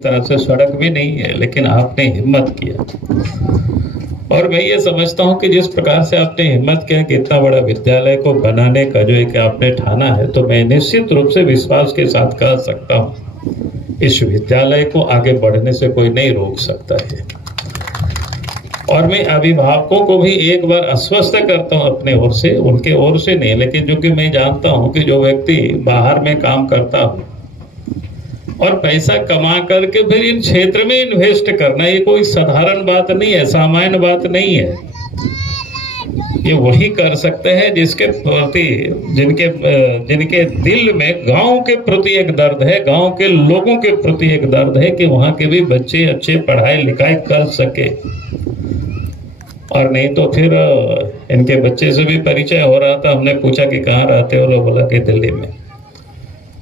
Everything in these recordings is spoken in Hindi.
तरह से सड़क भी नहीं है, लेकिन आपने हिम्मत किया। और मैं ये समझता हूँ कि जिस प्रकार से आपने हिम्मत किया कि इतना बड़ा विद्यालय को बनाने का जो एक आपने ठाना है, तो मैं निश्चित रूप से विश्वास के साथ कह सकता हूँ इस विद्यालय को आगे बढ़ने से कोई नहीं रोक सकता है। और मैं अभिभावकों को भी एक बार आश्वस्त करता हूँ अपने ओर से, उनके ओर से नहीं, लेकिन जो कि मैं जानता हूँ कि जो व्यक्ति बाहर में काम करता हो और पैसा कमा करके फिर इन क्षेत्र में इन्वेस्ट करना, ये कोई साधारण बात नहीं है, सामान्य बात नहीं है। ये वही कर सकते हैं जिसके प्रति जिनके दिल में गांव के प्रति एक दर्द है, गांव के लोगों के प्रति एक दर्द है कि वहां के भी बच्चे अच्छे पढ़ाई लिखाई कर सके। और नहीं तो फिर इनके बच्चे से भी परिचय हो रहा था, हमने पूछा कि कहाँ रहते हो, लोग बोला कि दिल्ली में।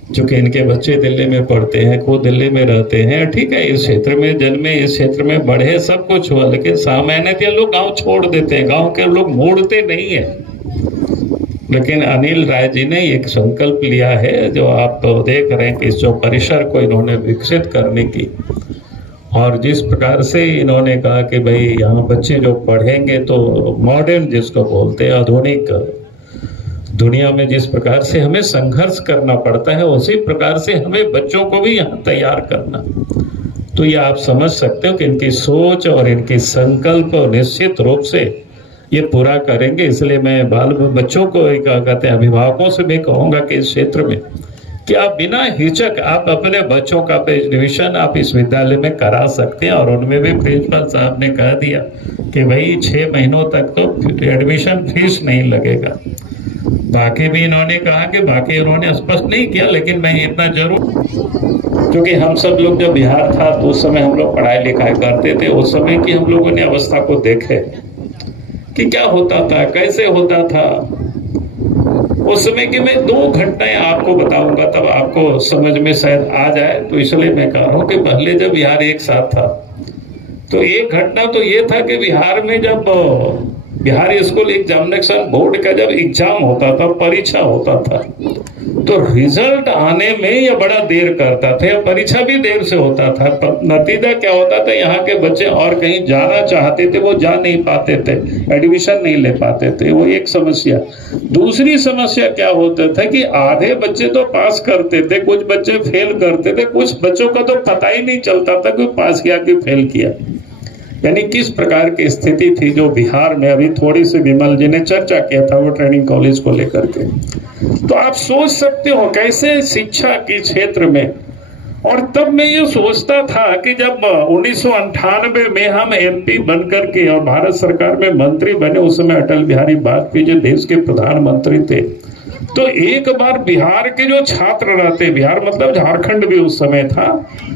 चूंकि इनके बच्चे दिल्ली में पढ़ते हैं, खुद दिल्ली में रहते हैं, ठीक है, इस क्षेत्र में जन्मे, इस क्षेत्र में बढ़े, सब कुछ हुआ, लेकिन सामान्यतः लोग गांव छोड़ देते हैं, गांव के लोग मोड़ते नहीं है। लेकिन अनिल राय जी ने एक संकल्प लिया है, जो आप तो देख रहे हैं कि इस जो परिसर को इन्होंने विकसित करने की, और जिस प्रकार से इन्होंने कहा कि भाई यहाँ बच्चे जो पढ़ेंगे तो मॉडर्न जिसको बोलते हैं, आधुनिक दुनिया में जिस प्रकार से हमें संघर्ष करना पड़ता है, उसी प्रकार से हमें बच्चों को भी यहाँ तैयार करना। तो ये आप समझ सकते हो कि इनकी सोच और इनकी संकल्प निश्चित रूप से ये पूरा करेंगे। इसलिए मैं बाल बच्चों को कहते हैं, अभिभावकों से भी कहूँगा कि इस क्षेत्र में कि आप बिना हिचक आप अपने बच्चों का एडमिशन आप इस विद्यालय में करा सकते हैं। और उनमें भी प्रिंसिपल साहब ने कह दिया कि भाई 6 महीनों तक तो एडमिशन फीस नहीं लगेगा। बाकी भी इन्होंने कहा कि बाकी उन्होंने स्पष्ट नहीं किया, लेकिन मैं इतना जरूर, क्योंकि हम सब लोग जब बिहार था तो उस समय हम लोग पढ़ाई लिखाई करते थे, उस समय की हम लोगों ने अवस्था को देखे कि क्या होता था, कैसे होता था। उस समय की मैं 2 घटनाएं आपको बताऊंगा, तब आपको समझ में शायद आ जाए। तो इसलिए मैं कह रहा हूँ कि पहले जब बिहार एक साथ था तो एक घटना तो ये था कि बिहार में जब बिहारी स्कूल एग्जामिनेशन बोर्ड का जब एग्जाम होता था, परीक्षा होता था, तो रिजल्ट आने में यह बड़ा देर करता था, या परीक्षा भी देर से होता था। नतीजा क्या होता था, यहाँ के बच्चे और कहीं जाना चाहते थे, वो जा नहीं पाते थे, एडमिशन नहीं ले पाते थे। वो एक समस्या। दूसरी समस्या क्या होता था कि आधे बच्चे तो पास करते थे, कुछ बच्चे फेल करते थे, कुछ बच्चों का तो पता ही नहीं चलता था कि पास किया कि फेल किया। यानी किस प्रकार की स्थिति थी जो बिहार में, अभी थोड़ी सी विमल जी ने चर्चा किया था वो ट्रेनिंग कॉलेज को लेकर के। तो आप सोच सकते हो कैसे शिक्षा के क्षेत्र में। और तब मैं ये सोचता था कि जब 1998 में हम MP बनकर के और भारत सरकार में मंत्री बने, उस समय अटल बिहारी वाजपेयी जी देश के प्रधानमंत्री थे, तो एक बार बिहार के जो छात्र रहते, बिहार मतलब झारखंड भी उस समय था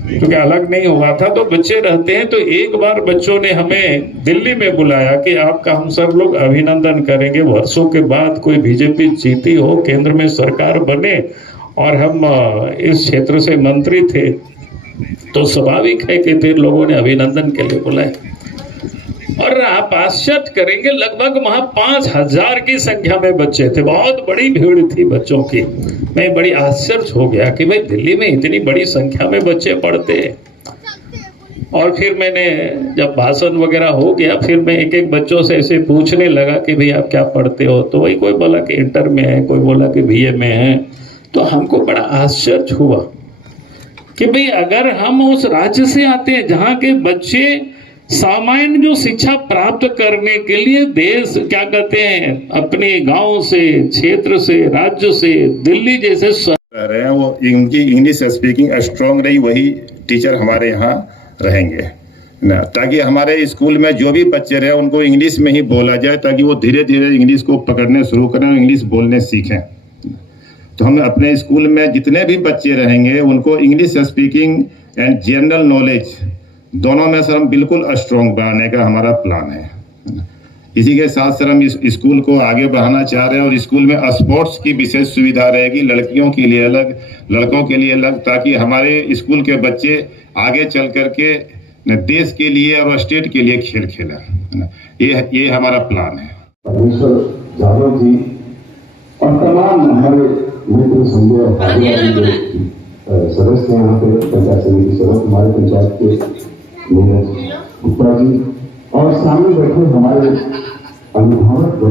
क्योंकि अलग नहीं हुआ था, तो बच्चे रहते हैं, तो एक बार बच्चों ने हमें दिल्ली में बुलाया कि आपका हम सब लोग अभिनंदन करेंगे, वर्षों के बाद कोई बीजेपी जीती हो, केंद्र में सरकार बने और हम इस क्षेत्र से मंत्री थे, तो स्वाभाविक है कि फिर लोगों ने अभिनंदन के लिए बुलाए। और आप आश्चर्य करेंगे, लगभग वहां 5000 की संख्या में बच्चे थे, बहुत बड़ी भीड़ थी बच्चों की। मैं बड़ी आश्चर्य हो गया कि भाई दिल्ली में इतनी बड़ी संख्या में बच्चे पढ़ते हैं। और फिर मैंने जब भाषण वगैरह हो गया, फिर मैं एक एक बच्चों से ऐसे पूछने लगा कि भाई आप क्या पढ़ते हो, तो वही कोई बोला कि इंटर में है, कोई बोला कि BA में है। तो हमको बड़ा आश्चर्य हुआ कि भाई अगर हम उस राज्य से आते हैं जहाँ के बच्चे सामान्य जो शिक्षा प्राप्त करने के लिए देश क्या कहते हैं, अपने गांव से, क्षेत्र से, राज्य से, दिल्ली जैसे रहे हैं, वो उनकी इंग्लिश स्पीकिंग स्ट्रांग रही, वही टीचर हमारे यहाँ रहेंगे ना, ताकि हमारे स्कूल में जो भी बच्चे रहे उनको इंग्लिश में ही बोला जाए, ताकि वो धीरे धीरे इंग्लिश को पकड़ने शुरू करें और इंग्लिश बोलने सीखें। तो हम अपने स्कूल में जितने भी बच्चे रहेंगे उनको English speaking and general knowledge दोनों में सर हम बिल्कुल स्ट्रॉन्ग बनाने का हमारा प्लान है। इसी के साथ सर हम इस स्कूल को आगे बढ़ाना चाह रहे हैं, और स्कूल में स्पोर्ट्स की विशेष सुविधा रहेगी, लड़कियों के लिए अलग, लड़कों के लिए अलग, ताकि हमारे स्कूल के बच्चे आगे चल करके देश के लिए और स्टेट के लिए खेल खेलें। ये हमारा प्लान है। और तमाम हमारे मित्र संजय सदस्य हैं यहाँ पे पंचायत समिति सदस्य हमारे पंचायत के नीरज गुप्ता जी और सामने बैठे हमारे अभिभावक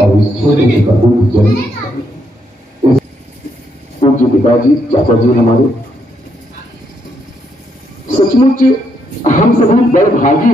और इस क्षेत्र के प्रबुद्ध जन, पूज्य पिताजी चाचा जी हमारे, सचमुच हम सभी बड़े भागी